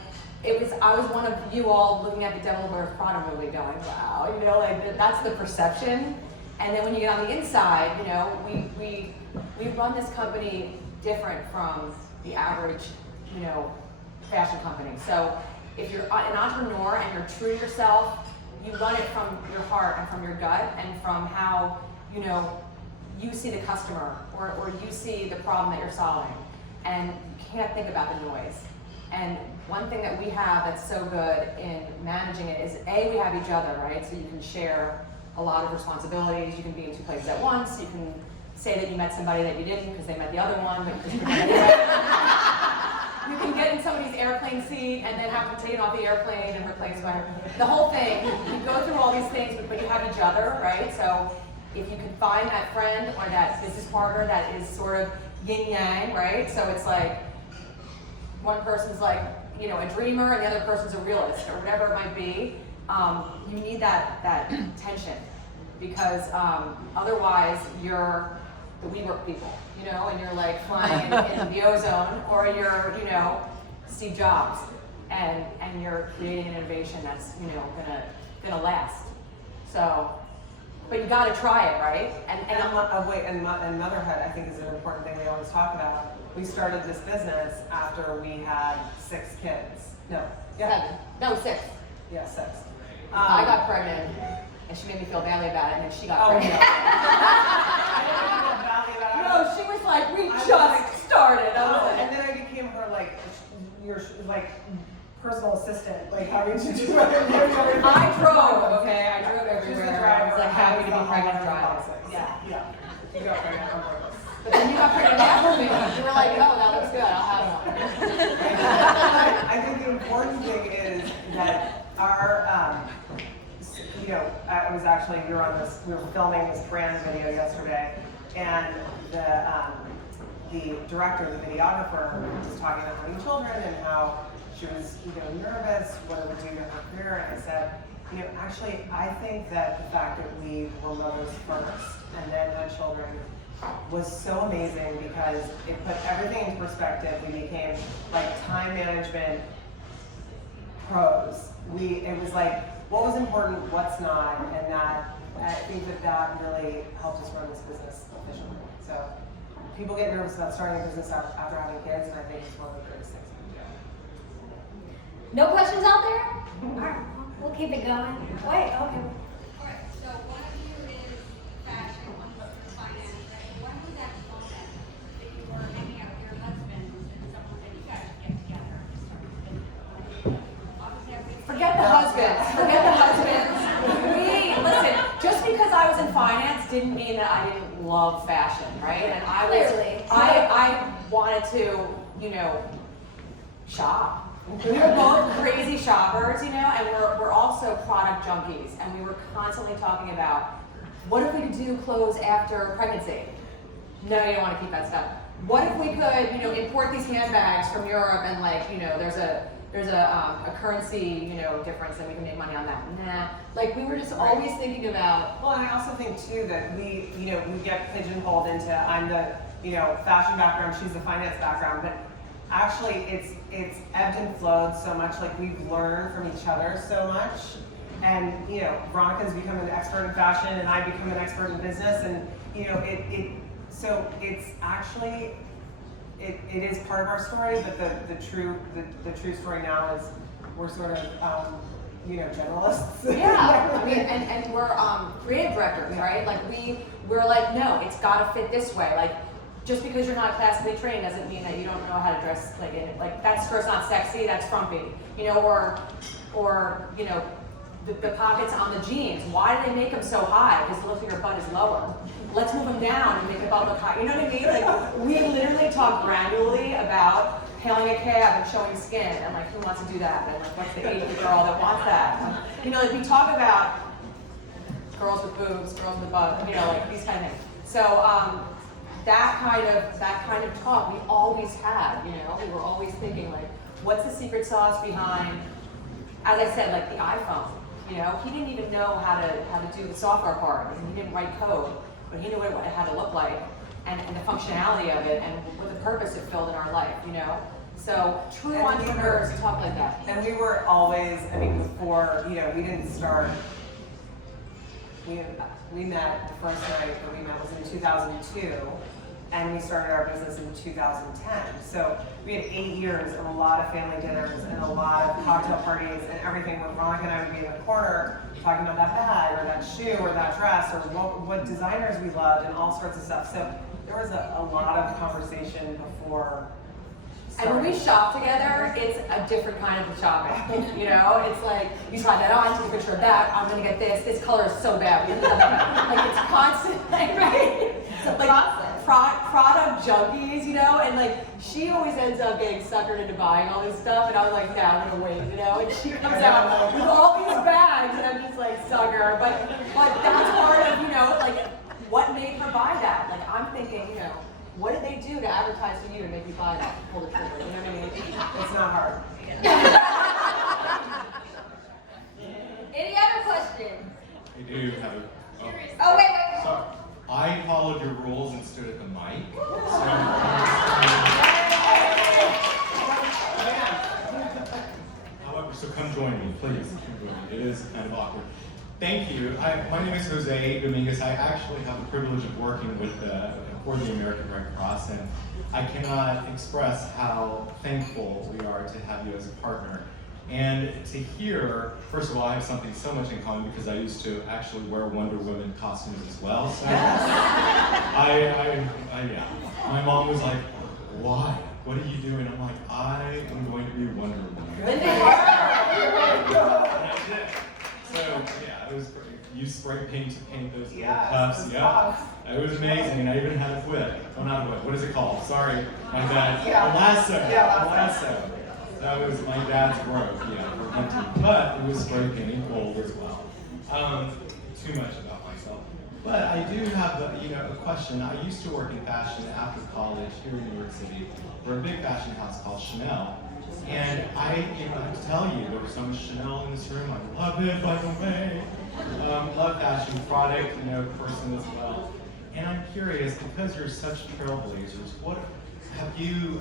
I was one of you all looking at the Devil Wears Prada movie going, wow, that's the perception. And then when you get on the inside, we run this company different from the average, fashion company. So if you're an entrepreneur and you're true to yourself, you run it from your heart and from your gut and from how, you see the customer or you see the problem that you're solving. And you can't think about the noise. And one thing that we have that's so good in managing it is we have each other, right? So you can share a lot of responsibilities. You can be in 2 places at once. You can say that you met somebody that you didn't because they met the other one, but you you can get in somebody's airplane seat and then have to take it off the airplane and replace by the whole thing. You go through all these things, but you have each other, right? So if you can find that friend or that business partner that is sort of yin yang, right? So it's like one person's like, a dreamer and the other person's a realist or whatever it might be. You need that tension because otherwise you're the WeWork people, and you're like flying in the ozone, or you're, Steve Jobs, and you're creating an innovation that's, gonna last. So, but you got to try it, right? And motherhood, I think, is an important thing we always talk about. We started this business after we had 6 kids. No, yeah. 7. No, 6. Yeah, 6. I got pregnant, and she made me feel badly about it, and then she got pregnant. I didn't feel badly about it. No, she was like, we just started. And then I became her your personal assistant, having to do everything. I drove, okay? I drove everywhere. I was happy to be pregnant driving. Yeah. You got pregnant on purpose. But then you got pregnant after me. You were like, oh, that looks good. I'll have one. I think the important thing is that our, I was actually, we were filming this brand video yesterday, and the director, the videographer, was talking about having children and how she was, nervous, what it would do to her career. And I said, actually, I think that the fact that we were mothers first and then had children was so amazing because it put everything in perspective. We became time management pros. It was what was important, what's not, and that I think that really helped us run this business efficiently. So people get nervous about starting a business after having kids, and I think it's one of the greatest things we can do. No questions out there? All right, we'll keep it going. Wait, okay. All right, so one of you is fashion, one is finance. When was that moment that you were hanging out with your husband didn't mean that I didn't love fashion, right? And Clearly. I wanted to, you know, shop. We were both crazy shoppers, you know, and we're also product junkies, and we were constantly talking about, what if we could do clothes after pregnancy? No, you don't want to keep that stuff. What if we could, you know, import these handbags from Europe and, like, you know, there's a currency, you know, difference and we can make money on that. Nah, like we were just always thinking about. Well, and I also think too that we get pigeonholed into, I'm the, you know, fashion background, she's the finance background, but actually it's ebbed and flowed so much. Like we've learned from each other so much, and you know, Veronica's become an expert in fashion, and I become an expert in business, and you know, so it's actually. It is part of our story, but the true story now is we're sort of you know, generalists. Yeah, I mean, and we're creative directors, right? Like we're like, no, it's got to fit this way. Like just because you're not classically trained doesn't mean that you don't know how to dress like in it. Like that skirt's not sexy, that's frumpy, you know, or you know. The pockets on the jeans, why do they make them so high? Because it looks like your butt is lower. Let's move them down and make the butt look high. You know what I mean? Like, we literally talk granularly about hailing a cab and showing skin, and like, who wants to do that? And like, what's the age of the girl that wants that? You know, like, we talk about girls with boobs, girls with butt, you know, like these kind of things. So that kind of talk we always had. You know, we were always thinking like, what's the secret sauce behind? As I said, like the iPhone. You know, he didn't even know how to do the software part, and he didn't write code, but he knew what it had to look like, and the functionality of it, and what the purpose it filled in our life, you know? So true entrepreneurs talk like that. And we were always, I mean, before, you know, we didn't start, we met, the first night that we met was in 2002, and we started our business in 2010. So we had 8 years of a lot of family dinners and a lot of cocktail parties and everything where Veronica and I would be in the corner talking about that bag or that shoe or that dress or what designers we loved and all sorts of stuff. So there was a lot of conversation before. And when we shop together, it's a different kind of shopping. You know, it's like, you try that on, take a picture of that, I'm gonna get this color is so bad. Like it's constant, like, right? Like product junkies, you know, and like she always ends up getting suckered into buying all this stuff, and I was like, nah, I'm gonna wait, you know, and she comes out with all these bags, and I'm just like, sucker. But that's part of, you know, like what made her buy that? Like I'm thinking, you know, what did they do to advertise to you and make you buy that? Pull the trigger, you know what I mean? It's not hard. Any other questions? I do have a. Oh, wait. Sorry. I followed your rules and stood at the mic. However, so come join me, please. Come join me. It is kind of awkward. Thank you. My name is Jose Dominguez. I actually have the privilege of working for the American Red Cross, and I cannot express how thankful we are to have you as a partner. And to hear, first of all, I have something so much in common because I used to actually wear Wonder Woman costumes as well. So yeah. My mom was like, why? What are you doing? I'm like, I am going to be Wonder Woman. And I did. So yeah, it was great. You spray paint to paint those little cups. Yeah, it was amazing. And I even had a whip. Oh, not a whip. What is it called? Sorry, my dad. A lasso. A lasso. That was my dad's work, for hunting. But it was spray painting gold as well. Too much about myself. But I do have a question. I used to work in fashion after college here in New York City for a big fashion house called Chanel. And I have to tell you, there was so much Chanel in this room. I love it, by the way. Love fashion, product, person as well. And I'm curious, because you're such trailblazers, what have you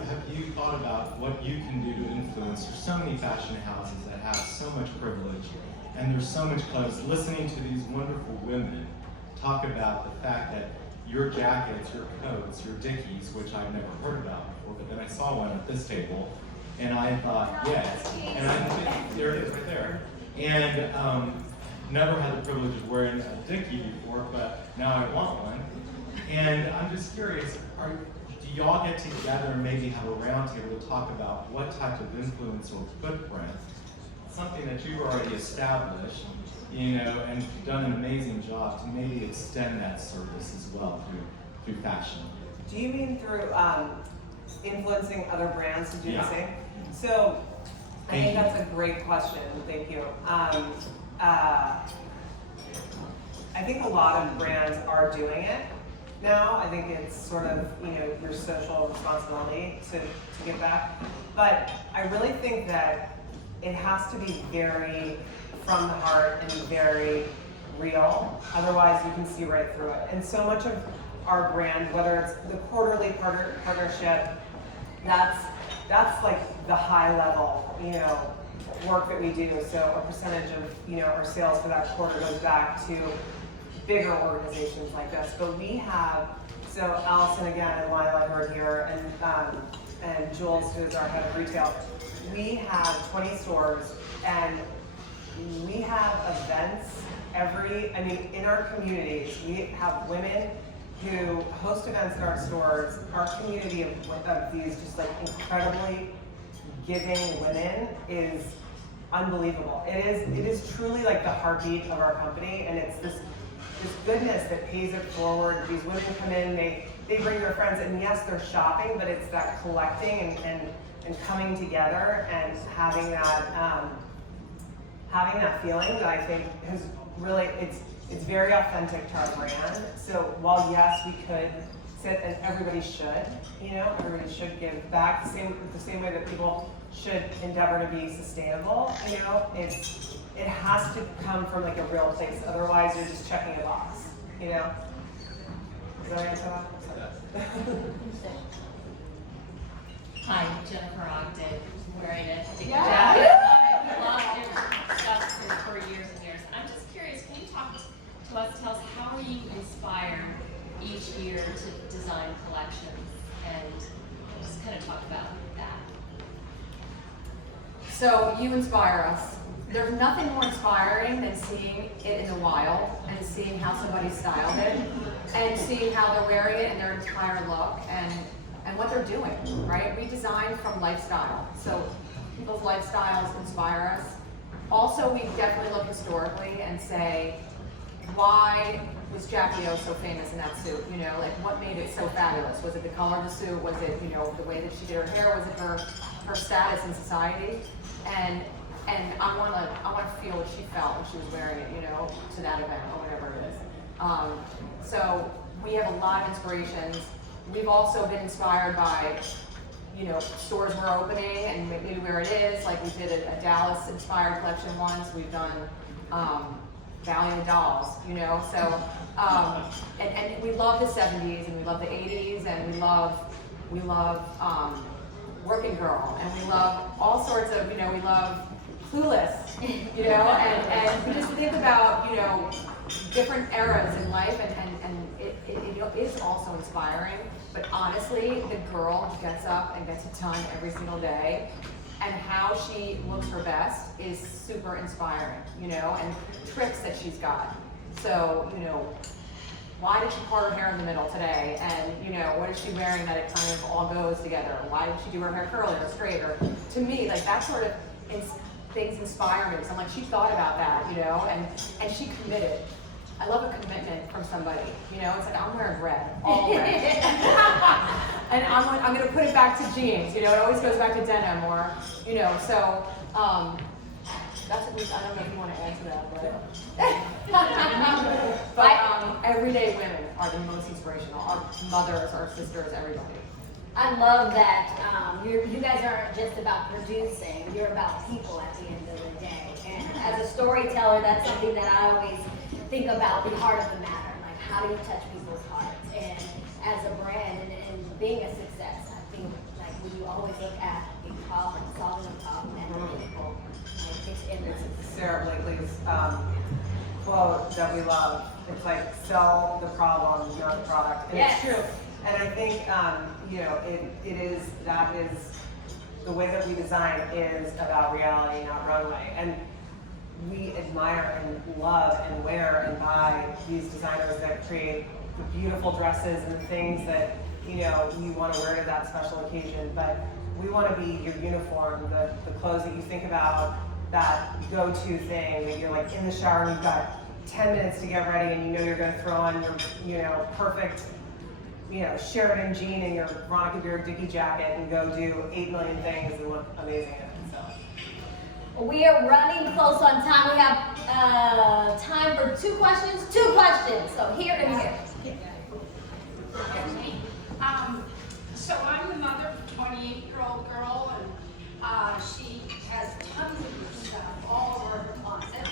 thought about what you can do to influence? There's so many fashion houses that have so much privilege, and there's so much clothes. Listening to these wonderful women talk about the fact that your jackets, your coats, your Dickies, which I've never heard about before, but then I saw one at this table, and I thought, yes, and there it is right there. And never had the privilege of wearing a Dickie before, but now I want one. And I'm just curious, do y'all get together and maybe have a round table to talk about what type of influence or footprint something that you've already established, you know, and done an amazing job to maybe extend that service as well through fashion. Do you mean through influencing other brands to do the same? So I Thank think you. that's a great question. Thank you. I think a lot of brands are doing it now. I think it's sort of, you know, your social responsibility to give back. But I really think that it has to be very from the heart and very real. Otherwise, you can see right through it. And so much of our brand, whether it's the quarterly partnership, that's like the high level, you know, work that we do. So a percentage of, you know, our sales for that quarter goes back to bigger organizations like this. But we have, so Allison again and Lila who are here, and Jules, who is our head of retail, we have 20 stores, and we have events in our communities. We have women who host events in our stores. Our community of these just like incredibly giving women is unbelievable. It is truly like the heartbeat of our company, and it's this goodness that pays it forward. These women come in, they bring their friends, and yes, they're shopping, but it's that collecting and coming together and having that feeling that I think has really, it's very authentic to our brand. So while yes, we could sit, and everybody should, you know, everybody should give back the same way that people should endeavor to be sustainable, you know, it has to come from like a real place. Otherwise, you're just checking a box, you know. Does that answer that? Hi, Jennifer Ogden, wearing it. Yeah. I've loved your stuff for years and years. I'm just curious, can you talk to us, tell us how are you inspired each year to design collections, and just kind of talk about that. So you inspire us. There's nothing more inspiring than seeing it in the wild and seeing how somebody styled it and seeing how they're wearing it and their entire look and what they're doing, right? We design from lifestyle. So people's lifestyles inspire us. Also, we definitely look historically and say, why was Jackie O so famous in that suit? You know, like what made it so fabulous? Was it the color of the suit? Was it, you know, the way that she did her hair? Was it her status in society? And I want to feel what she felt when she was wearing it, you know, to that event or whatever it is. So we have a lot of inspirations. We've also been inspired by, you know, stores we're opening and maybe where it is. Like we did a Dallas inspired collection once. We've done Valley of the Dolls, you know. So and we love the 70s and we love the 80s and we love Working Girl, and we love all sorts of, you know, we love Clueless, you know, and we just think about, you know, different eras in life, and it is also inspiring. But honestly, the girl gets up and gets it done every single day, and how she looks her best is super inspiring, you know, and tricks that she's got. So, you know, why did she part her hair in the middle today? And, you know, what is she wearing that it kind of all goes together? Why did she do her hair curly or straight? Or, to me, like, that sort of things inspire me. So I'm like, she thought about that, you know, and she committed. I love a commitment from somebody, you know. It's like, I'm wearing red, all red. And I'm going to put it back to jeans, you know. It always goes back to denim or, you know, so that's at least, I don't know if you want to add to that, but everyday women are the most inspirational. Our mothers, our sisters, everybody. I love that you guys aren't just about producing, you're about people at the end of the day. And as a storyteller, that's something that I always think about, the heart of the matter. Like, how do you touch people's hearts? And as a brand and being a success, I think like when you always look at a problem, solving a problem, and the people, like, it's in there. It's Sarah Blakely's quote that we love. It's like, sell the problem, not the product. And yes. It's true. And I think, you know, that is the way that we design is about reality, not runway. And we admire and love and wear and buy these designers that create the beautiful dresses and the things that, you know, you want to wear to that special occasion. But we want to be your uniform, the clothes that you think about that go-to thing that you're like in the shower and you've got 10 minutes to get ready and you know you're going to throw on your, perfect, Sheridan jean and your Veronica Beard Dickie jacket and go do 8 million things and look amazing in it. So. We are running close on time. We have time for 2 questions. 2 questions. So here and here. So I'm the mother of a 28-year-old girl, and she has tons of your stuff all over her closet.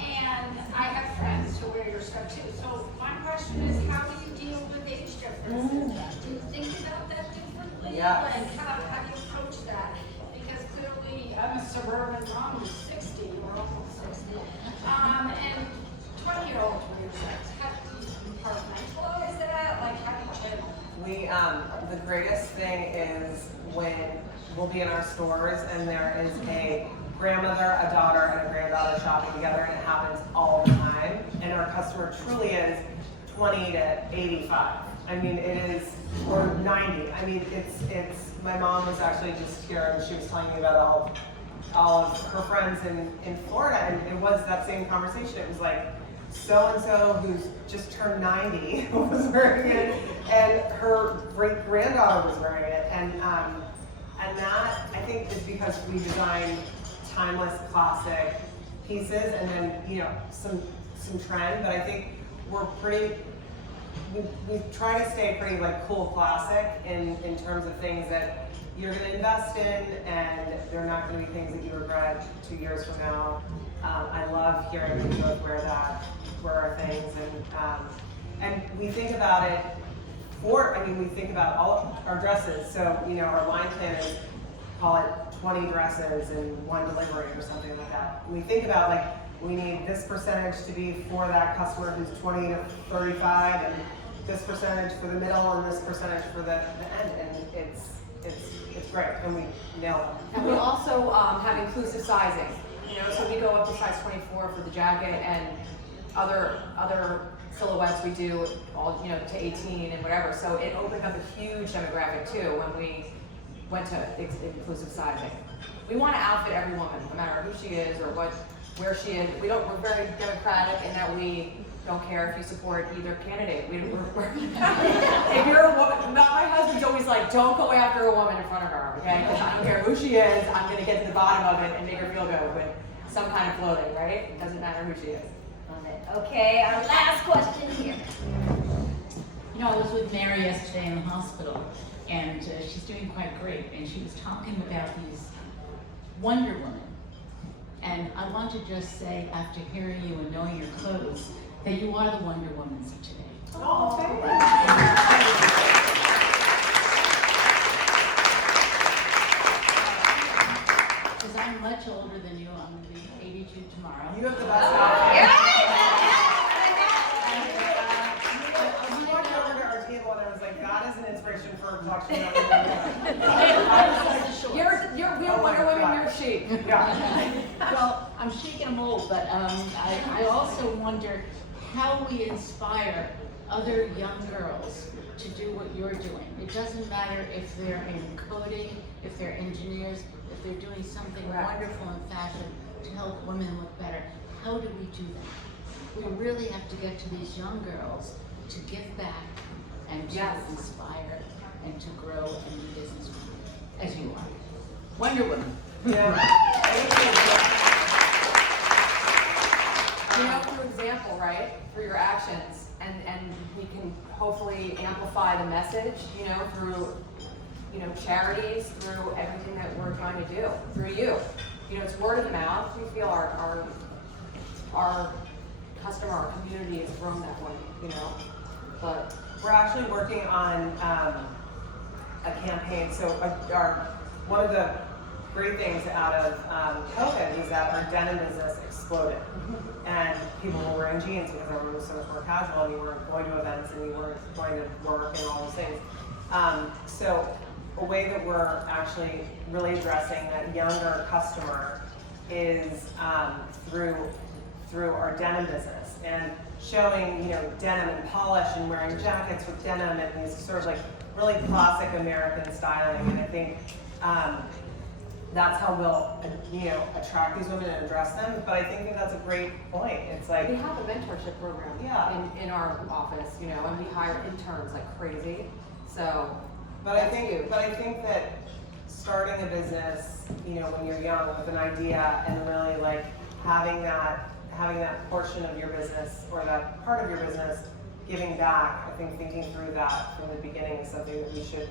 And I have friends who wear your stuff too. So my question is, how do you deal with age differences? Do you think about that differently? Yes. And how do you approach that? Because clearly I'm a suburban mom who's 60, or almost 60, and 20-year-olds wear sex. How do you compartmentalize that? Like, how do you channel? The greatest thing is when we'll be in our stores and there is a grandmother, a daughter, and a granddaughter shopping together, and it happens all the time. And our customer truly is 20 to 85. I mean, it is, or 90. I mean, it's. My mom was actually just here, and she was telling me about all of her friends in Florida, and it was that same conversation. It was like, so-and-so who's just turned 90 was wearing it, and her great-granddaughter was wearing it, and that, I think, is because we designed timeless, classic pieces, and then, some trend, but I think we're we try to stay pretty, cool classic in terms of things that you're going to invest in, and they're not going to be things that you regret 2 years from now. I love hearing you both wear our things, and we think about it we think about all our dresses. So, our line plan is, call it 20 dresses and 1 delivery or something like that. And we think about, we need this percentage to be for that customer who's 20 to 35, and this percentage for the middle, and this percentage for the end, and it's great, and we nail it. And we also have inclusive sizing. So we go up to size 24 for the jacket, and other silhouettes we do all to 18 and whatever. So it opened up a huge demographic too when we went to inclusive sizing. We want to outfit every woman, no matter who she is or where she is. We're very democratic in that we don't care if you support either candidate. If you're a woman, my husband's always like, don't go after a woman in front of her, okay? Because I don't care who she is, I'm going to get to the bottom of it and make her feel good with some kind of clothing, right? It doesn't matter who she is. Okay, our last question here. I was with Mary yesterday in the hospital, and she's doing quite great, and she was talking about these Wonder Women. And I want to just say, after hearing you and knowing your clothes, that you are the Wonder Womans of today. Oh, thank you. Because I'm much older than you. I'm going to be 82 tomorrow. You have the best outfit. You walked over to our table and I was like, God is an inspiration for a collection of You're Wonder Woman, you're chic. Yeah. Well, I'm chic and I'm old, but I also wonder how we inspire other young girls to do what you're doing. It doesn't matter if they're in coding, if they're engineers, if they're doing something wonderful in fashion to help women look better. How do we do that? We really have to get to these young girls to give back and to inspire and to grow and do business as you are. Wonder Woman. Through example, right? Through your actions, and we can hopefully amplify the message, through, charities, through everything that we're trying to do, through you. It's word of the mouth. We feel our customer, our community has grown that way, But we're actually working on a campaign. So one of the great things out of COVID is that our denim business exploded. And people were wearing jeans because everyone was so much more casual, and you weren't going to events, and you weren't going to work and all those things. So a way that we're actually really addressing that younger customer is through our denim business, and showing denim and polish and wearing jackets with denim and these sort of really classic American styling. And I think that's how we'll, attract these women and address them. But I think that's a great point. It's like We have a mentorship program in our office, and we hire interns like crazy. So, But I think that starting a business, when you're young with an idea and really like having that portion of your business or that part of your business giving back, I think thinking through that from the beginning is something that we should,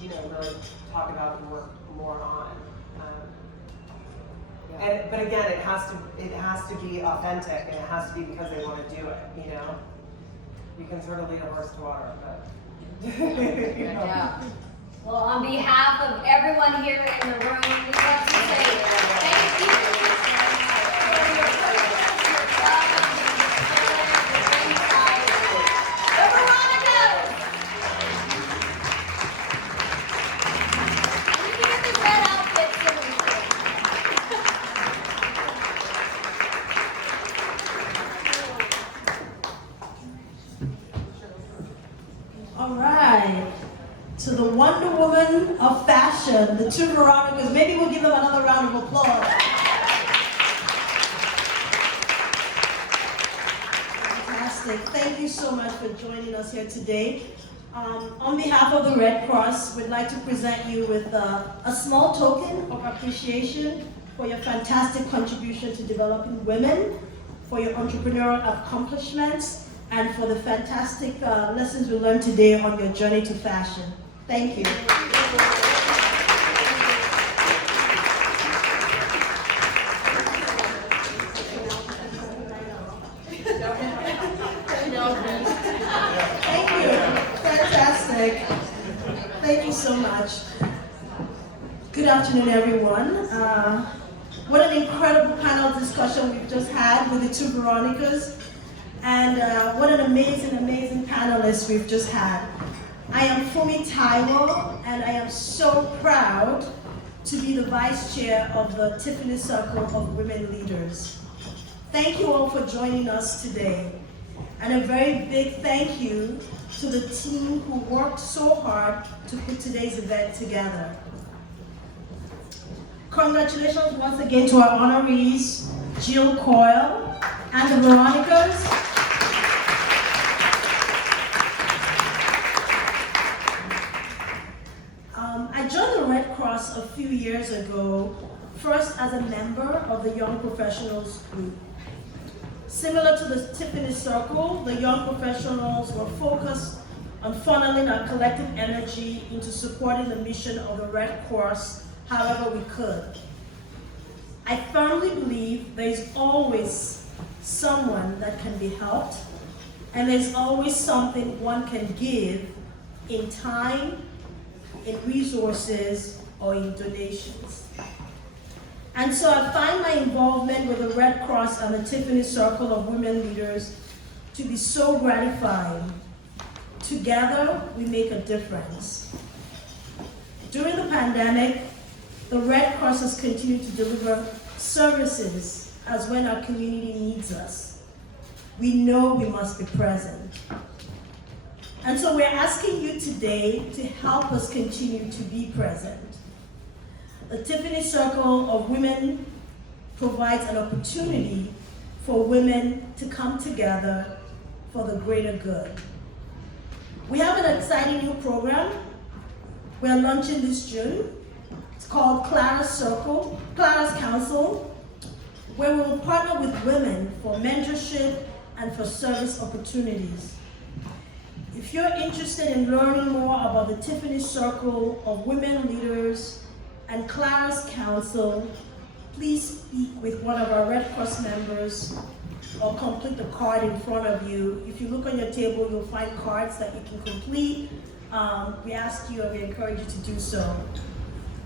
really talk about and work more on. But again, it has to be authentic, and it has to be because they want to do it. You can sort of lead a horse to water, but. yeah. Well, on behalf of everyone here in the room, we want to say thank you for your purpose, your love, your insight. The Veronicas! You can get the red outfit soon. All right. To the Wonder Woman of fashion, the two Veronicas. Maybe we'll give them another round of applause. Fantastic. Thank you so much for joining us here today. On behalf of the Red Cross, we'd like to present you with a small token of appreciation for your fantastic contribution to developing women, for your entrepreneurial accomplishments, and for the fantastic lessons we learned today on your journey to fashion. Thank you. Thank you. Fantastic. Thank you so much. Good afternoon, everyone. What an incredible panel discussion we've just had with the two Veronicas. And what an amazing, amazing panelists we've just had. I am Fumi Taiwo, and I am so proud to be the Vice Chair of the Tiffany Circle of Women Leaders. Thank you all for joining us today. And a very big thank you to the team who worked so hard to put today's event together. Congratulations once again to our honorees, Jill Coyle and the Veronicas. I joined the Red Cross a few years ago, first as a member of the Young Professionals group. Similar to the Tiffany Circle, the Young Professionals were focused on funneling our collective energy into supporting the mission of the Red Cross however we could. I firmly believe there is always someone that can be helped, and there's always something one can give in time, in resources, or in donations. And so I find my involvement with the Red Cross and the Tiffany Circle of Women Leaders to be so gratifying. Together, we make a difference. During the pandemic, the Red Cross has continued to deliver services as when our community needs us. We know we must be present. And so we're asking you today to help us continue to be present. The Tiffany Circle of Women provides an opportunity for women to come together for the greater good. We have an exciting new program. We're launching this June. It's called Clara's Council, where we will partner with women for mentorship and for service opportunities. If you're interested in learning more about the Tiffany Circle of Women Leaders and Clara's Council, please speak with one of our Red Cross members or complete the card in front of you. If you look on your table, you'll find cards that you can complete. We ask you and we encourage you to do so.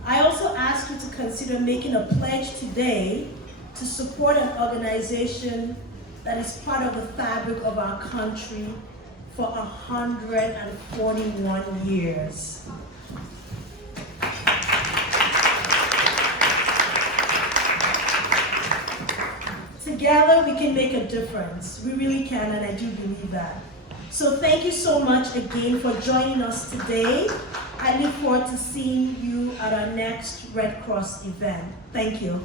I also ask you to consider making a pledge today to support an organization that is part of the fabric of our country for 141 years. Together we can make a difference. We really can, and I do believe that. So thank you so much again for joining us today. I look forward to seeing you at our next Red Cross event. Thank you.